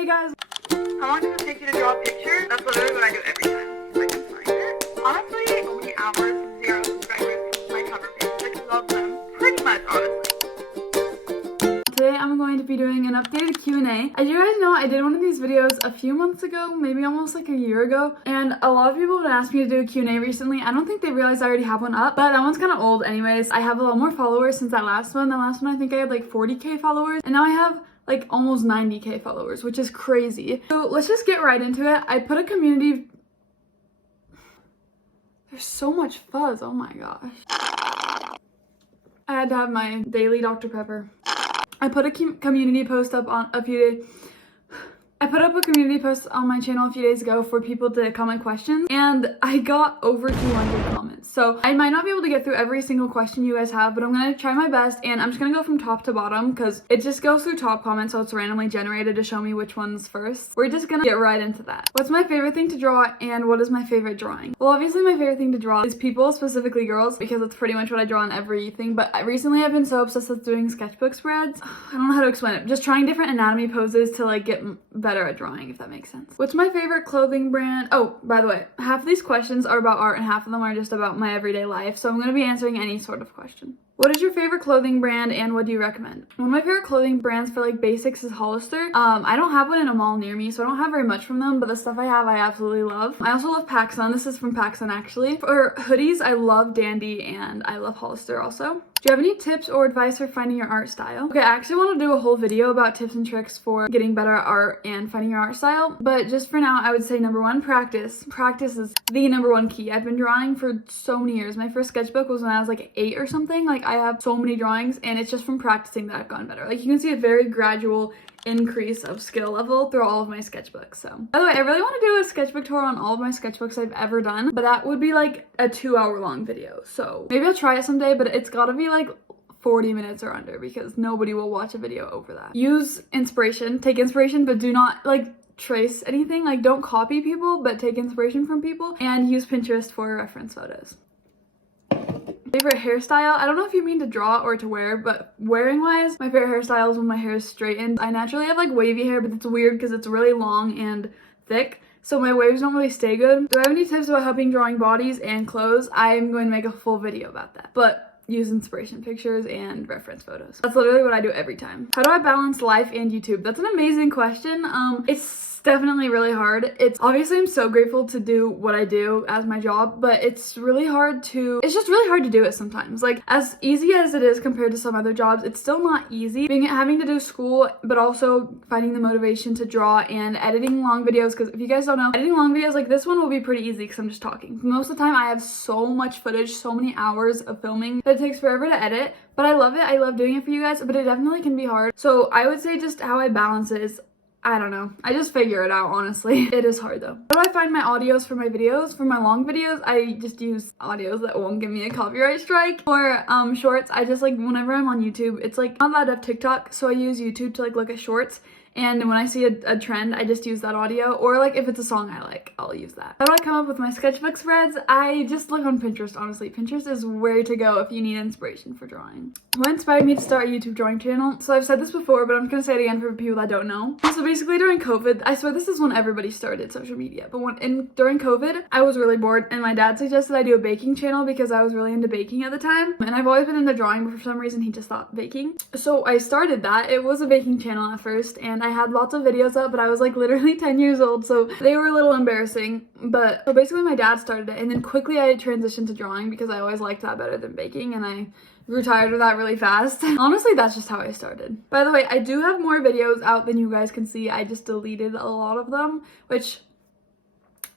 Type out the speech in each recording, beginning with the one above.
Hey guys! How long does it take you to draw a picture? That's literally what I do every time. If I can find it. Honestly, only hours and 0 subscribers to my cover page. I love them pretty much, honestly. Today I'm going to be doing an updated Q&A. As you guys know, I did one of these videos a few months ago, maybe almost like a year ago, and a lot of people have asked me to do a Q&A recently. I don't think they realized I already have one up, but that one's kind of old anyways. I have a lot more followers since that last one. The last one I think I had like 40k followers, and now I have like almost 90k followers, which is crazy. So let's just get right into it. I put a community... There's so much fuzz, oh my gosh. I had to have my daily Dr. Pepper. I put a community post up on a few days. I put up a community post on my channel a few days ago for people to comment questions, and I got over 200 comments. So I might not be able to get through every single question you guys have, but I'm gonna try my best, and I'm just gonna go from top to bottom because it just goes through top comments, so it's randomly generated to show me which one's first. We're just gonna get right into that. What's my favorite thing to draw, and what is my favorite drawing? Well, obviously my favorite thing to draw is people, specifically girls, because it's pretty much what I draw in everything, but recently I've been so obsessed with doing sketchbook spreads. I don't know how to explain it. Just trying different anatomy poses to like get better at drawing, if that makes sense. What's my favorite clothing brand? Oh, by the way, half of these questions are about art and half of them are just about my everyday life, so I'm going to be answering any sort of question. What is your favorite clothing brand and what do you recommend? One of my favorite clothing brands for like basics is Hollister. I don't have one in a mall near me, so I don't have very much from them, but the stuff I have I absolutely love. I also love PacSun. This is from PacSun actually. For hoodies, I love Dandy and I love Hollister also. Do you have any tips or advice for finding your art style? Okay, I actually want to do a whole video about tips and tricks for getting better at art and finding your art style, but just for now, I would say number one, practice. Practice is the number one key. I've been drawing for so many years. My first sketchbook was when I was like 8 or something. Like I have so many drawings and it's just from practicing that I've gotten better. Like you can see a very gradual increase of skill level through all of my sketchbooks. So by the way, I really want to do a sketchbook tour on all of my sketchbooks I've ever done, but that would be like a 2-hour long video. So maybe I'll try it someday, but it's gotta be like 40 minutes or under because nobody will watch a video over that. Use inspiration, take inspiration, but do not like trace anything. Like don't copy people, but take inspiration from people, and use Pinterest for reference photos. Favorite hairstyle? I don't know if you mean to draw or to wear, but wearing wise, my favorite hairstyle is when my hair is straightened. I naturally have like wavy hair, but it's weird because it's really long and thick, so my waves don't really stay good. Do I have any tips about helping drawing bodies and clothes? I'm going to make a full video about that, but use inspiration pictures and reference photos. That's literally what I do every time. How do I balance life and YouTube? That's an amazing question. It's definitely really hard. It's obviously I'm so grateful to do what I do as my job, but it's just really hard to do it sometimes. Like as easy as it is compared to some other jobs, it's still not easy having to do school, but also finding the motivation to draw and editing long videos. Because if you guys don't know, editing long videos like this one will be pretty easy because I'm just talking. Most of the time I have so much footage, so many hours of filming that it takes forever to edit, but I love it. I love doing it for you guys, but it definitely can be hard. So I would say just how I balance it is, I don't know. I just figure it out, honestly. It is hard though. How do I find my audios for my videos? For my long videos, I just use audios that won't give me a copyright strike. For shorts, I just like, whenever I'm on YouTube, it's like not allowed to have TikTok, so I use YouTube to like look at shorts. And when I see a trend, I just use that audio, or like if it's a song I like, I'll use that. How do I come up with my sketchbook spreads? I just look on Pinterest, honestly. Pinterest is where to go if you need inspiration for drawing. What inspired me to start a YouTube drawing channel? So I've said this before, but I'm just gonna say it again for people that don't know. So basically during COVID, I swear this is when everybody started social media, but during COVID, I was really bored and my dad suggested I do a baking channel because I was really into baking at the time. And I've always been into drawing, but for some reason he just stopped baking. So I started that. It was a baking channel at first, and I had lots of videos up, but I was like literally 10 years old, so they were a little embarrassing. But so basically my dad started it, and then quickly I transitioned to drawing because I always liked that better than baking, and I grew tired of that really fast. Honestly, that's just how I started. By the way, I do have more videos out than you guys can see. I just deleted a lot of them, which,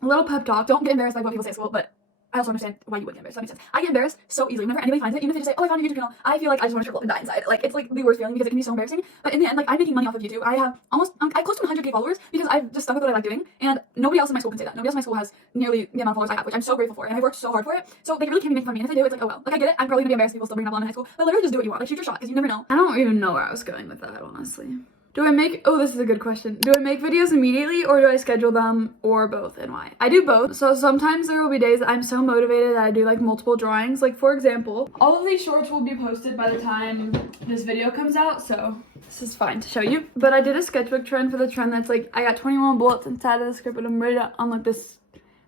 a little pep talk, don't get embarrassed by what people say at school, but I also understand why you would get embarrassed. That makes sense. I get embarrassed so easily whenever anybody finds it, even if they just say, oh, I found your YouTube channel. I feel like I just want to shrivel up and die inside. Like, it's like the worst feeling because it can be so embarrassing. But in the end, like, I'm making money off of YouTube. I have close to 100k followers because I've just stuck with what I like doing. And nobody else in my school can say that. Nobody else in my school has nearly the amount of followers I have, which I'm so grateful for. And I worked so hard for it. So they really can't be making fun of me. And if they do, it's like, oh well. Like, I get it. I'm probably gonna be embarrassed. People still bring it up on in high school. But literally just do what you want. Like, shoot your shot because you never know. I don't even know where I was going with that, honestly. Do I make, oh, this is a good question. Do I make videos immediately or do I schedule them or both, and why? I do both. So sometimes there will be days that I'm so motivated that I do like multiple drawings. Like for example, all of these shorts will be posted by the time this video comes out. So this is fine to show you. But I did a sketchbook trend for the trend that's like, I got 21 bullets inside of the script and I'm ready to unlock this.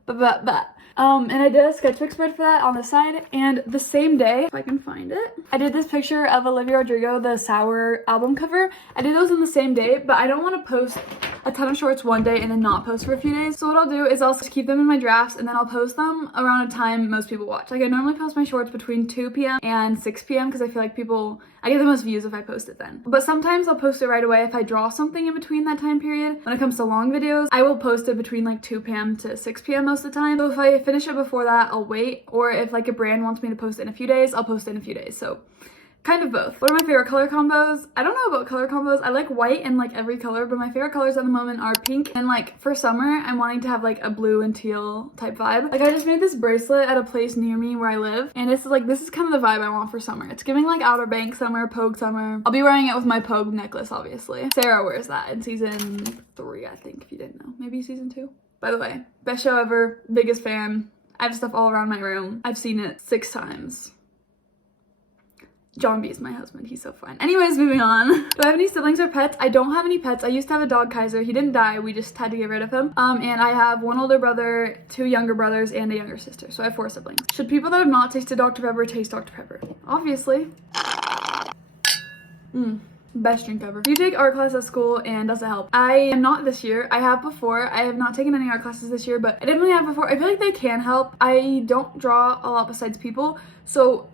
And I did a sketchbook spread for that on the side, and the same day, if I can find it, I did this picture of Olivia Rodrigo, the Sour album cover. I did those on the same day, but I don't want to post a ton of shorts one day and then not post for a few days. So what I'll do is I'll just keep them in my drafts and then I'll post them around a time most people watch. Like I normally post my shorts between 2 p.m. and 6 p.m. because I feel like I get the most views if I post it then. But sometimes I'll post it right away if I draw something in between that time period. When it comes to long videos, I will post it between like 2 p.m. to 6 p.m. most of the time. So if I finish it before that, I'll wait. Or if like a brand wants me to post it in a few days, I'll post it in a few days. So kind of both. What are my favorite color combos? I don't know about color combos. I like white and like every color, but my favorite colors at the moment are pink. And like for summer, I'm wanting to have like a blue and teal type vibe. Like I just made this bracelet at a place near me where I live. And this is kind of the vibe I want for summer. It's giving like Outer Banks summer, Pogue summer. I'll be wearing it with my Pogue necklace, obviously. Sarah wears that in season 3, I think, if you didn't know. Maybe season 2. By the way, best show ever, biggest fan. I have stuff all around my room. I've seen it 6 times. John B is my husband. He's so fun. Anyways, moving on. Do I have any siblings or pets? I don't have any pets. I used to have a dog, Kaiser. He didn't die. We just had to get rid of him. And I have 1 older brother, 2 younger brothers, and a younger sister. So I have 4 siblings. Should people that have not tasted Dr. Pepper taste Dr. Pepper? Obviously. Best drink ever. Do you take art class at school and does it help? I am not this year. I have before. I have not taken any art classes this year, but I definitely have before. I feel like they can help. I don't draw a lot besides people. So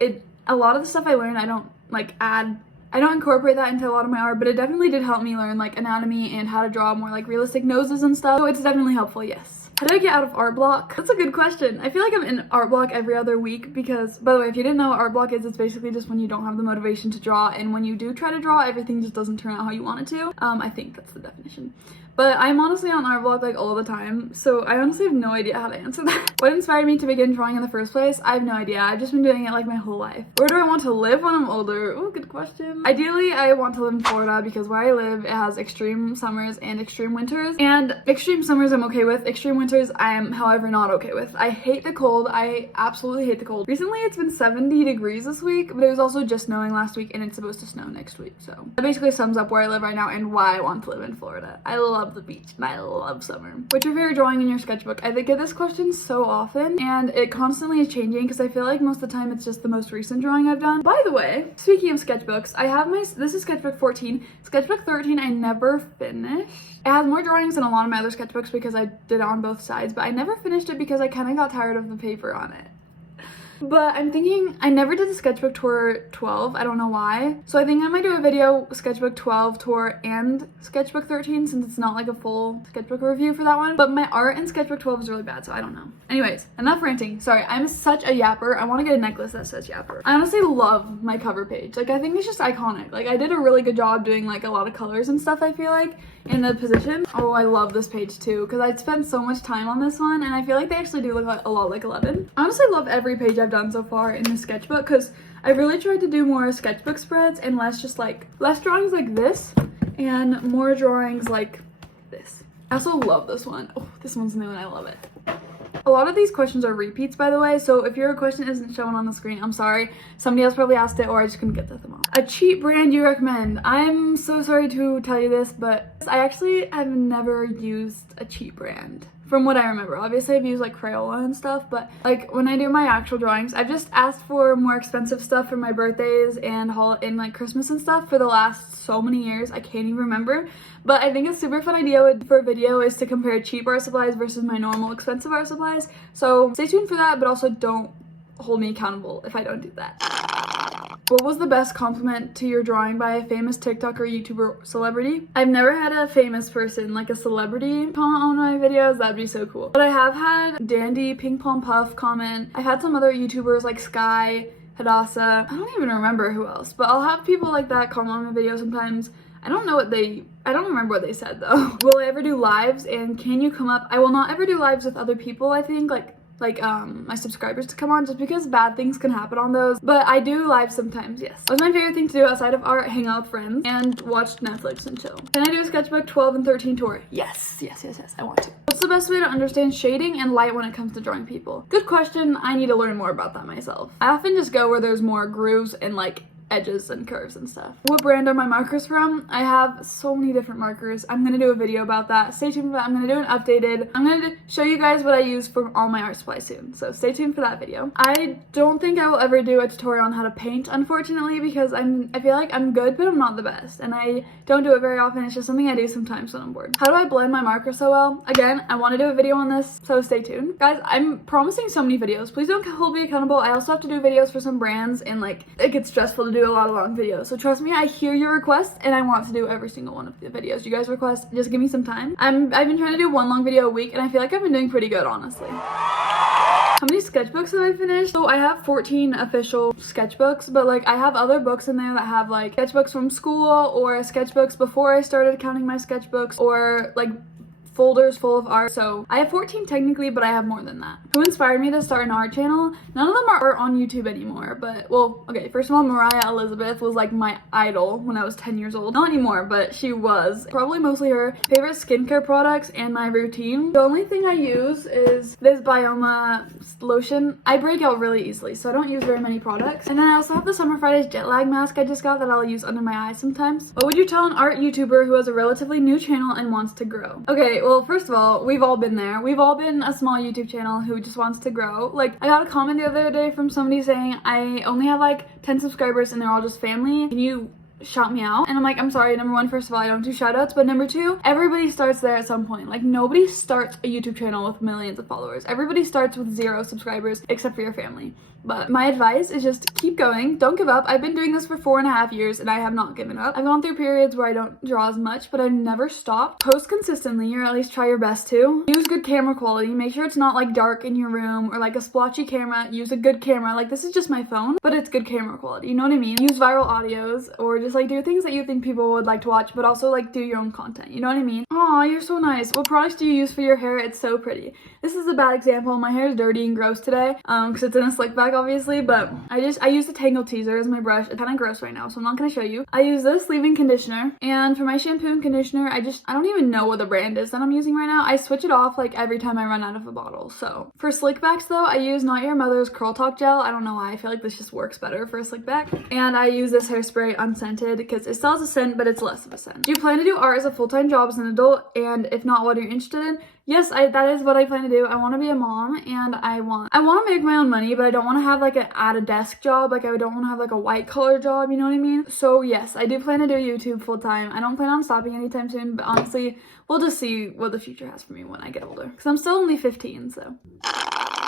a lot of the stuff I learned, I don't incorporate that into a lot of my art, but it definitely did help me learn like anatomy and how to draw more like realistic noses and stuff. So it's definitely helpful, yes. How did I get out of art block? That's a good question. I feel like I'm in art block every other week because, by the way, if you didn't know what art block is, it's basically just when you don't have the motivation to draw, and when you do try to draw, everything just doesn't turn out how you want it to. I think that's the definition. But I'm honestly on art block like all the time, so I honestly have no idea how to answer that. What inspired me to begin drawing in the first place? I have no idea. I've just been doing it like my whole life. Where do I want to live when I'm older? Oh, good question. Ideally, I want to live in Florida because where I live, it has extreme summers and extreme winters. And extreme summers I'm okay with. Extreme winters I am, however, not okay with. I hate the cold. I absolutely hate the cold. Recently, it's been 70 degrees this week, but it was also just snowing last week and it's supposed to snow next week. So that basically sums up where I live right now and why I want to live in Florida. I love the beach and I love summer. What's your favorite drawing in your sketchbook? I get this question so often and it constantly is changing because I feel like most of the time it's just the most recent drawing I've done. By the way, speaking of sketchbooks, I have this is sketchbook 14. Sketchbook 13 I never finished. It has more drawings than a lot of my other sketchbooks because I did it on both sides, but I never finished it because I kind of got tired of the paper on it. But I'm thinking, I never did the sketchbook tour 12, I don't know why. So I think I might do a video sketchbook 12 tour and sketchbook 13 since it's not like a full sketchbook review for that one. But my art in sketchbook 12 is really bad, so I don't know. Anyways, enough ranting. Sorry, I'm such a yapper. I want to get a necklace that says yapper. I honestly love my cover page. Like I think it's just iconic. Like I did a really good job doing like a lot of colors and stuff, I feel like, in the position. Oh, I love this page too because I spent so much time on this one and I feel like they actually do look like a lot like 11. I honestly love every page I've done so far in the sketchbook because I really tried to do more sketchbook spreads and less drawings like this and more drawings like this. I also love this one. Oh, this one's new and I love it. A lot of these questions are repeats, by the way, so if your question isn't shown on the screen, I'm sorry. Somebody else probably asked it or I just couldn't get to them all. A cheap brand you recommend? I'm so sorry to tell you this, but I actually have never used a cheap brand. From what I remember. Obviously I've used like Crayola and stuff, but like when I do my actual drawings, I've just asked for more expensive stuff for my birthdays and like Christmas and stuff for the last so many years. I can't even remember. But I think a super fun idea for a video is to compare cheap art supplies versus my normal expensive art supplies. So stay tuned for that, but also don't hold me accountable if I don't do that. What was the best compliment to your drawing by a famous TikTok or YouTuber celebrity? I've never had a famous person, like a celebrity, comment on my videos. That'd be so cool. But I have had Dandy, Pink Palm Puff comment. I've had some other YouTubers like Sky, Hadassah. I don't even remember who else, but I'll have people like that comment on my videos sometimes. I don't remember what they said though. Will I ever do lives and can you come up? I will not ever do lives with other people, I think. Like like my subscribers to come on, just because bad things can happen on those. But I do live sometimes, yes. What's my favorite thing to do outside of art? Hang out with friends and watch Netflix and chill. Can I do a sketchbook 12 and 13 tour? Yes, I want to. What's the best way to understand shading and light when it comes to drawing people? Good question. I need to learn more about that myself. I often just go where there's more grooves and like edges and curves and stuff. What brand are my markers from? I have so many different markers. I'm gonna do a video about that. Stay tuned for that. I'm gonna do an updated. I'm gonna show you guys what I use for all my art supplies soon. So stay tuned for that video. I don't think I will ever do a tutorial on how to paint, unfortunately, because I feel like I'm good, but I'm not the best. And I don't do it very often. It's just something I do sometimes when I'm bored. How do I blend my marker so well? Again, I want to do a video on this, so stay tuned. Guys, I'm promising so many videos. Please don't hold me accountable. I also have to do videos for some brands, and like it gets stressful to do a lot of long videos. So trust me, I hear your requests and I want to do every single one of the videos you guys request. Just give me some time. I've been trying to do one long video a week, and I feel like I've been doing pretty good, honestly. How many sketchbooks have I finished? So I have 14 official sketchbooks, but like I have other books in there that have like sketchbooks from school or sketchbooks before I started counting my sketchbooks, or like folders full of art. So I have 14 technically, but I have more than that. Who inspired me to start an art channel? None of them are on YouTube anymore, but well, okay, first of all, Mariah Elizabeth was like my idol when I was 10 years old. Not anymore, but she was. Probably mostly her. Favorite skincare products and my routine. The only thing I use is this Bioma lotion. I break out really easily, so I don't use very many products. And then I also have the Summer Fridays jet lag mask I just got that I'll use under my eyes sometimes. What would you tell an art YouTuber who has a relatively new channel and wants to grow? Okay, well, first of all, we've all been there. We've all been a small YouTube channel who just wants to grow. Like, I got a comment the other day from somebody saying, I only have like 10 subscribers and they're all just family. Can you shout me out? And I'm like, I'm sorry, number one, first of all, I don't do shout outs, but number two, everybody starts there at some point. Like, nobody starts a YouTube channel with millions of followers. Everybody starts with 0 subscribers except for your family. But my advice is just keep going, don't give up. I've been doing this for 4.5 years and I have not given up. I've gone through periods where I don't draw as much, but I've never stopped. Post consistently, or at least try your best to. Use good camera quality. Make sure it's not like dark in your room or like a splotchy camera. Use a good camera. Like, this is just my phone, but it's good camera quality, you know what I mean? Use viral audios, or just like do things that you think people would like to watch, but also like do your own content, you know what I mean? Aw, you're so nice. What products do you use for your hair? It's so pretty. This is a bad example. My hair is dirty and gross today, because it's in a slick back obviously, but I use the Tangle Teaser as my brush. It's kind of gross right now, so I'm not gonna show you. I use this leave-in conditioner, and for my shampoo and conditioner, I don't even know what the brand is that I'm using right now. I switch it off like every time I run out of a bottle. So for slick backs though, I use Not Your Mother's Curl Talk Gel. I don't know why, I feel like this just works better for a slick back. And I use this hairspray unscented because it still has a scent, but it's less of a scent. Do you plan to do art as a full-time job as an adult? And if not, what are you interested in? Yes, that is what I plan to do. I want to be a mom, and I want to make my own money, but I don't want to have like an at-a-desk job. Like, I don't want to have like a white-collar job, you know what I mean? So yes, I do plan to do YouTube full-time. I don't plan on stopping anytime soon, but honestly, we'll just see what the future has for me when I get older, because I'm still only 15, so.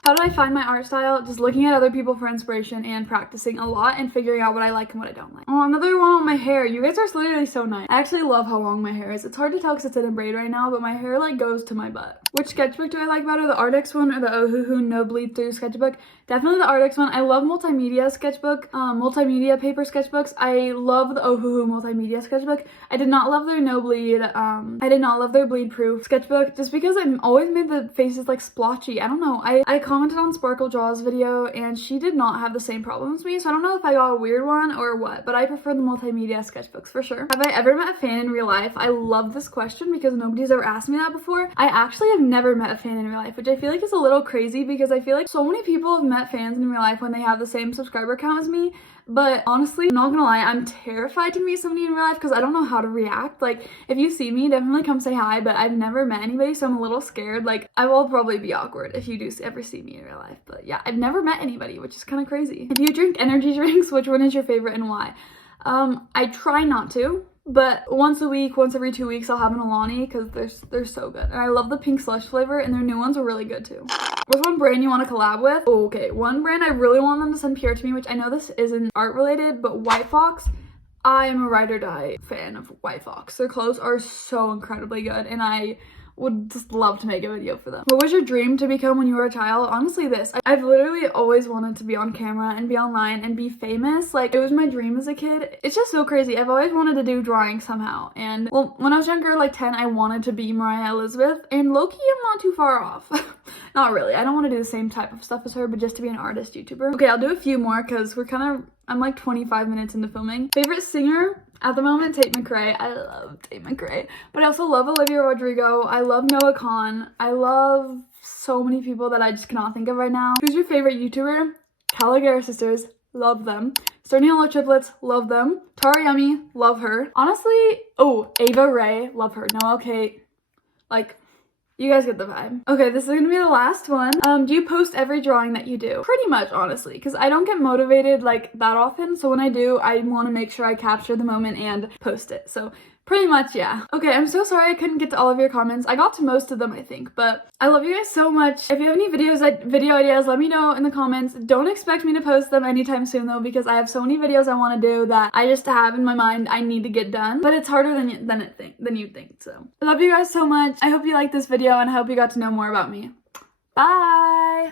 How did I find my art style? Just looking at other people for inspiration and practicing a lot and figuring out what I like and what I don't like. Oh, another one on my hair. You guys are literally so nice. I actually love how long my hair is. It's hard to tell because it's in a braid right now, but my hair like goes to my butt. Which sketchbook do I like better? The Artix one or the Ohuhu No Bleed Through sketchbook? Definitely the Artix one. I love multimedia sketchbook, multimedia paper sketchbooks. I love the Ohuhu multimedia sketchbook. I did not love their No Bleed, I did not love their bleed proof sketchbook just because I always made the faces like splotchy. I don't know. I commented on Sparkle Draws video and she did not have the same problem as me, so I don't know if I got a weird one or what, but I prefer the multimedia sketchbooks for sure. Have I ever met a fan in real life? I love this question because nobody's ever asked me that before. I actually have never met a fan in real life, which I feel like is a little crazy because I feel like so many people have met fans in real life when they have the same subscriber count as me. But honestly, I'm not gonna lie, I'm terrified to meet somebody in real life because I don't know how to react. Like, if you see me, definitely come say hi, but I've never met anybody, so I'm a little scared. Like, I will probably be awkward if you do ever see me in real life. But yeah, I've never met anybody, which is kind of crazy. If you drink energy drinks, which one is your favorite and why? I try not to. But once a week, once every 2 weeks, I'll have an Alani because they're so good. And I love the pink slush flavor, and their new ones are really good too. What's one brand you want to collab with? Oh, okay, one brand I really want them to send PR to me, which I know this isn't art related, but White Fox. I am a ride or die fan of White Fox. Their clothes are so incredibly good, and I would just love to make a video for them. What was your dream to become when you were a child? Honestly, this. I've literally always wanted to be on camera and be online and be famous. Like, it was my dream as a kid. It's just so crazy. I've always wanted to do drawing somehow. And, well, when I was younger, like 10, I wanted to be Mariah Elizabeth. And low-key, I'm not too far off. Not really. I don't want to do the same type of stuff as her, but just to be an artist YouTuber. Okay, I'll do a few more because I'm like 25 minutes into filming. Favorite singer? At the moment, Tate McRae. I love Tate McRae. But I also love Olivia Rodrigo. I love Noah Kahan. I love so many people that I just cannot think of right now. Who's your favorite YouTuber? Calagara sisters. Love them. Stormy Hollow triplets. Love them. Tara Yummy. Love her. Honestly, oh, Ava Ray. Love her. Noelle Kate. Like, you guys get the vibe. Okay, this is gonna be the last one. Do you post every drawing that you do? Pretty much, honestly, because I don't get motivated like that often. So when I do, I want to make sure I capture the moment and post it. So pretty much, yeah. Okay, I'm so sorry I couldn't get to all of your comments. I got to most of them, I think, but I love you guys so much. If you have any video ideas, let me know in the comments. Don't expect me to post them anytime soon though, because I have so many videos I want to do that I just have in my mind I need to get done, but it's harder than you think. So I love you guys so much. I hope you liked this video and I hope you got to know more about me. Bye.